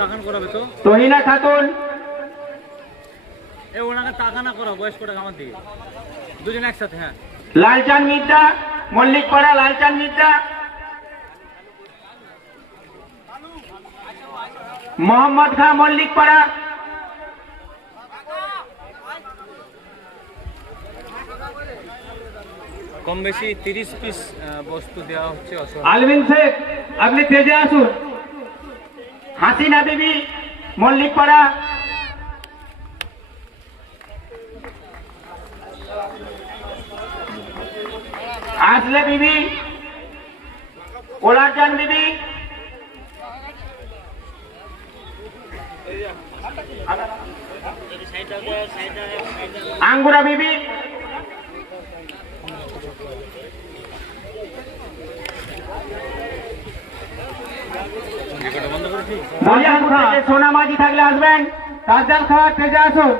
টাকান করাবে তো তহিনা খাতুন, এ ওনাকে টাকা না করা বয়স্ক টাকা আমার দিকে দুজন একসাথে। হ্যাঁ, লালচাঁদ মিদ্দা, মল্লিকপাড়া লালচাঁদ মিদ্দা, মোহাম্মদ খাঁ মল্লিকপাড়া, কম বেশি 30 পিস বস্তু দেওয়া হচ্ছে। আলমিন শেখ আপনি তেজে আসুন। হাসিনা বিবি মল্লিকপাড়া, আসলে বিবি, ওলারজান বিবি, আঙ্গুরা বিবি, বন্ধ করেছি। সোনা মাঝি থাকলে আসবেন। তাজদান খাওয়া তেজে আসুন।